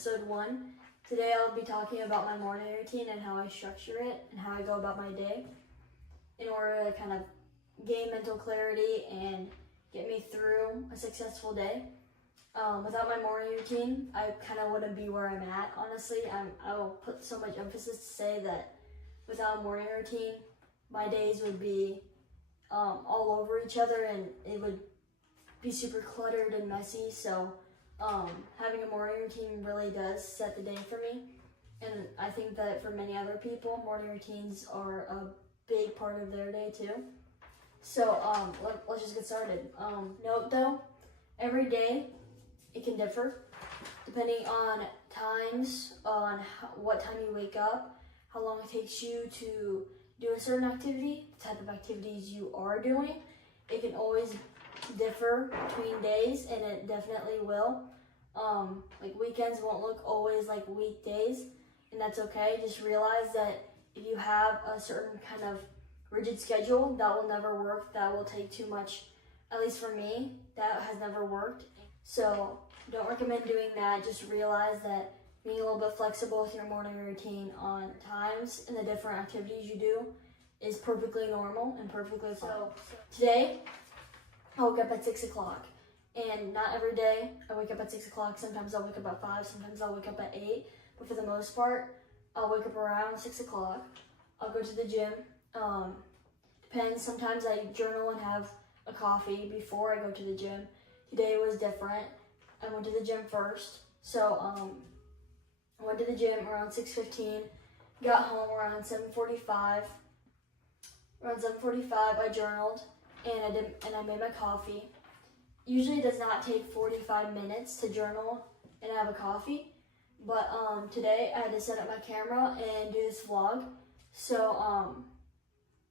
episode 1. Today I'll be talking about my morning routine and how I structure it and how I go about my day in order to kind of gain mental clarity and get me through a successful day. Without my morning routine, I kind of wouldn't be where I'm at, honestly. I will put so much emphasis to say that without a morning routine, my days would be all over each other and it would be super cluttered and messy. So having a morning routine really does set the day for me. And I think that for many other people, morning routines are a big part of their day too. So let's just get started. Note though, every day it can differ depending on times, on what time you wake up, how long it takes you to do a certain activity, the type of activities you are doing. It can always differ between days, and it definitely will. Like weekends won't look always like weekdays, and that's okay. Just realize that if you have a certain kind of rigid schedule, that will never work. That will take too much, at least for me, that has never worked. So don't recommend doing that. Just realize that being a little bit flexible with your morning routine on times and the different activities you do is perfectly normal and perfectly fine. So today, I woke up at 6 o'clock, and not every day I wake up at 6 o'clock. Sometimes I'll wake up at 5, sometimes I'll wake up at 8, but for the most part, I'll wake up around 6 o'clock. I'll go to the gym. Depends, sometimes I journal and have a coffee before I go to the gym. Today was different. I went to the gym first, so I went to the gym around 6:15, got home around 7:45. Around 7:45, I journaled, and I made my coffee. Usually it does not take 45 minutes to journal and have a coffee, but today I had to set up my camera and do this vlog, so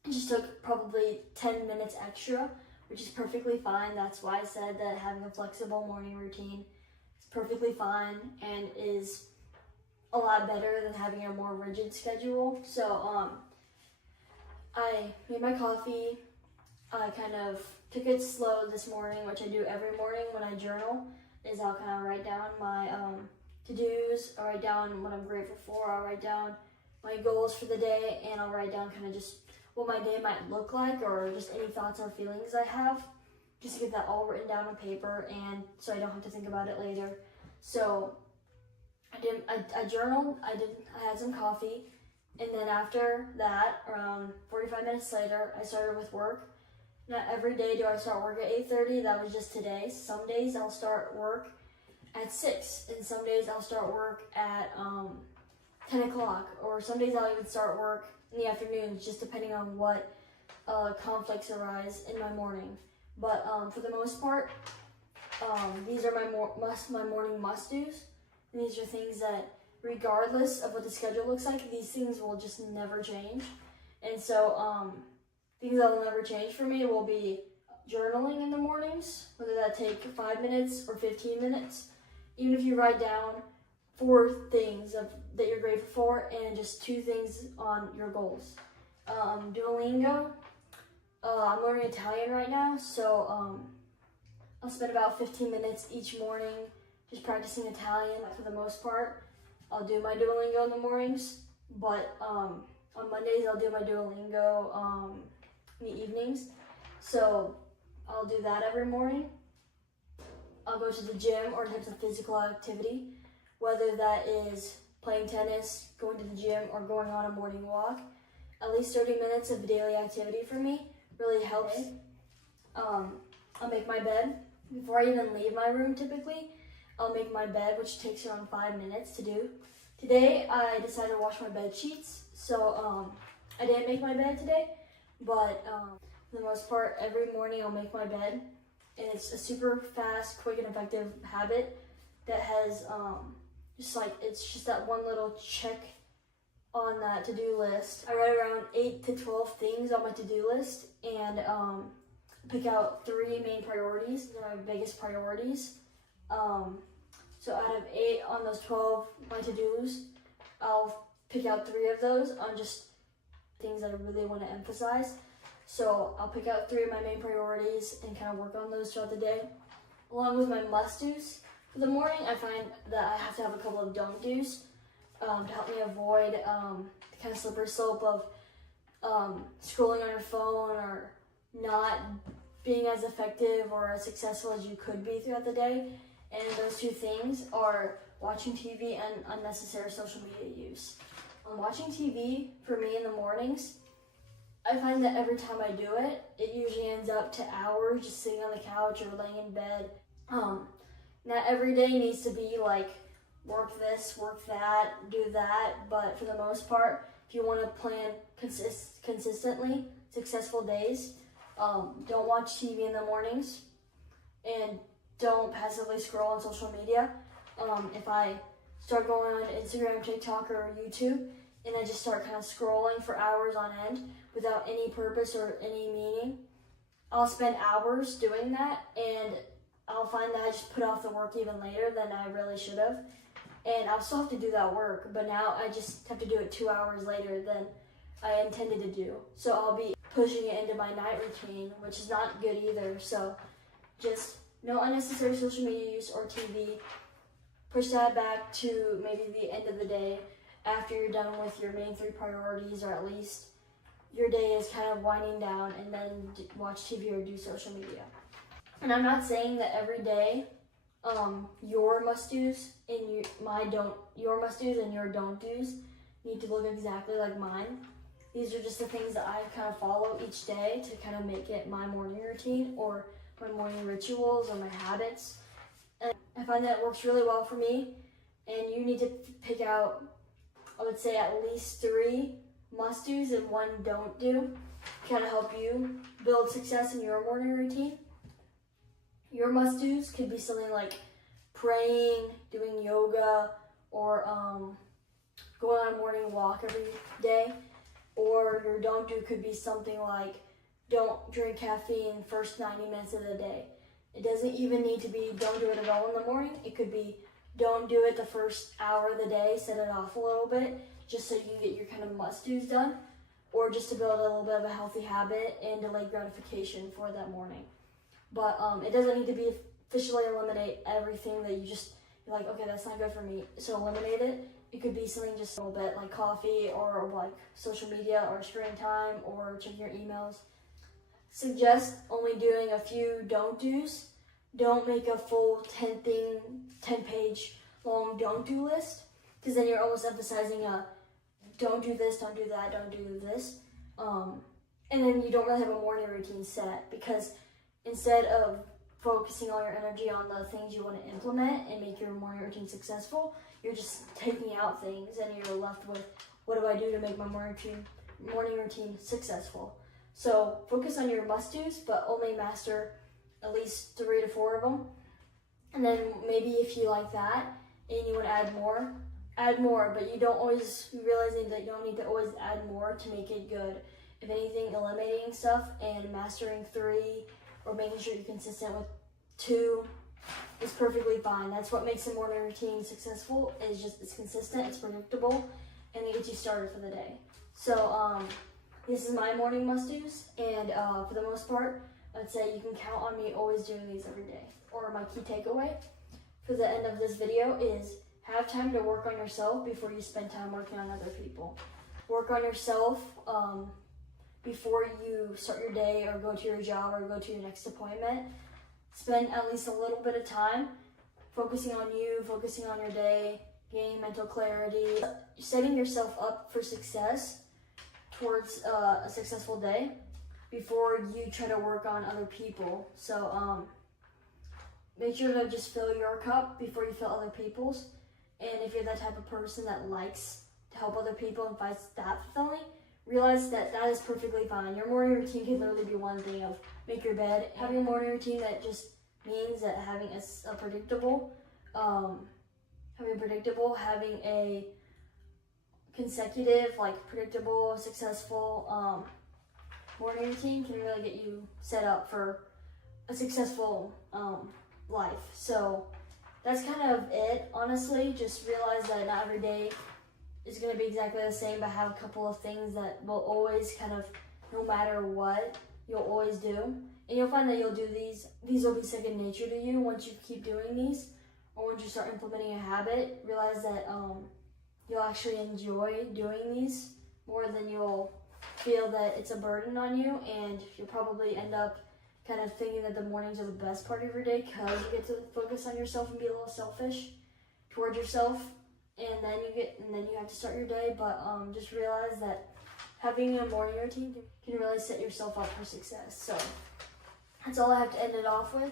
it just took probably 10 minutes extra, which is perfectly fine. That's why I said that having a flexible morning routine is perfectly fine and is a lot better than having a more rigid schedule. So I made my coffee. I kind of took it slow this morning, which I do every morning when I journal, is I'll kind of write down my to-dos, I'll write down what I'm grateful for, I'll write down my goals for the day, and I'll write down kind of just what my day might look like, or just any thoughts or feelings I have, just to get that all written down on paper, and so I don't have to think about it later. So I journaled, I had some coffee, and then after that, around 45 minutes later, I started with work. Not every day do I start work at 8:30, that was just today. Some days I'll start work at 6, and some days I'll start work at 10 o'clock, or some days I'll even start work in the afternoons, just depending on what conflicts arise in my morning. But for the most part, these are my morning must-dos. And these are things that, regardless of what the schedule looks like, these things will just never change. And so things that will never change for me will be journaling in the mornings, whether that take 5 minutes or 15 minutes. Even if you write down 4 things that you're grateful for and just 2 things on your goals. Duolingo, I'm learning Italian right now, so I'll spend about 15 minutes each morning just practicing Italian for the most part. I'll do my Duolingo in the mornings, but on Mondays I'll do my Duolingo in the evenings. So I'll do that every morning. I'll go to the gym or types of physical activity, whether that is playing tennis, going to the gym, or going on a morning walk. At least 30 minutes of daily activity for me really helps. I'll make my bed. Before I even leave my room typically, I'll make my bed, which takes around 5 minutes to do. Today, I decided to wash my bed sheets, so I didn't make my bed today, but for the most part, every morning I'll make my bed, and it's a super fast, quick, and effective habit that has it's just that one little check on that to-do list. I write around 8 to 12 things on my to-do list, and pick out 3 main priorities. They're my biggest priorities. So out of 8 on those 12 my to-dos, I'll pick out 3 of those on just things that I really want to emphasize. So I'll pick out 3 of my main priorities and kind of work on those throughout the day. Along with my must-dos, For the morning, I find that I have to have a couple of don't do's to help me avoid the kind of slippery slope of scrolling on your phone or not being as effective or as successful as you could be throughout the day. And those two things are watching TV and unnecessary social media use. Watching TV for me in the mornings, I find that every time I do it, it usually ends up to hours just sitting on the couch or laying in bed. Not every day needs to be like work this, work that, do that, but for the most part, if you want to plan consistently successful days, don't watch TV in the mornings and don't passively scroll on social media. If I start going on Instagram, TikTok, or YouTube, and I just start kind of scrolling for hours on end without any purpose or any meaning, I'll spend hours doing that, and I'll find that I just put off the work even later than I really should have. And I'll still have to do that work, but now I just have to do it 2 hours later than I intended to do. So I'll be pushing it into my night routine, which is not good either. So just no unnecessary social media use or TV. Push that back to maybe the end of the day after you're done with your main 3 priorities, or at least your day is kind of winding down, and then watch TV or do social media. And I'm not saying that every day your must-dos and your must-dos and your don't-dos need to look exactly like mine. These are just the things that I kind of follow each day to kind of make it my morning routine or my morning rituals or my habits. And I find that it works really well for me, and you need to pick out, I would say, at least 3 must-dos and 1 don't-do to kind of help you build success in your morning routine. Your must-dos could be something like praying, doing yoga, or going on a morning walk every day. Or your don't-do could be something like don't drink caffeine first 90 minutes of the day. It doesn't even need to be don't do it at all in the morning. It could be don't do it the first hour of the day, set it off a little bit, just so you can get your kind of must-dos done, or just to build a little bit of a healthy habit and delayed gratification for that morning. But it doesn't need to be officially eliminate everything that you're like, okay, that's not good for me, so eliminate it. It could be something just a little bit like coffee or like social media or screen time or checking your emails. Suggest only doing a few don't-dos. Don't make a full 10-page long don't-do list, because then you're almost emphasizing don't do this, don't do that, don't do this. And then you don't really have a morning routine set, because instead of focusing all your energy on the things you want to implement and make your morning routine successful, you're just taking out things and you're left with, what do I do to make my morning routine successful? So focus on your must-dos, but only master at least 3 to 4 of them. And then maybe if you like that and you want to add more, but you realizing that you don't need to always add more to make it good. If anything, eliminating stuff and mastering 3 or making sure you're consistent with 2 is perfectly fine. That's what makes a morning routine successful, is just it's consistent, it's predictable, and it gets you started for the day. So this is my morning must-dos, and for the most part, I'd say you can count on me always doing these every day. Or my key takeaway for the end of this video is have time to work on yourself before you spend time working on other people. Work on yourself before you start your day or go to your job or go to your next appointment. Spend at least a little bit of time focusing on you, focusing on your day, gaining mental clarity, setting yourself up for success towards a successful day before you try to work on other people. So make sure to just fill your cup before you fill other people's. And if you're that type of person that likes to help other people and finds that fulfilling, realize that that is perfectly fine. Your morning routine can literally be one thing of make your bed. Having a morning routine that just means that having a predictable, having a consecutive, predictable, successful morning routine can really get you set up for a successful life. So that's kind of it, honestly. Just realize that not every day is going to be exactly the same, but have a couple of things that will always kind of, no matter what, you'll always do. And you'll find that you'll do these will be second nature to you once you keep doing these, or once you start implementing a habit, realize that you'll actually enjoy doing these more than you'll feel that it's a burden on you, and you'll probably end up kind of thinking that the mornings are the best part of your day because you get to focus on yourself and be a little selfish towards yourself, and then you have to start your day. But just realize that having a morning routine can really set yourself up for success. So that's all I have to end it off with.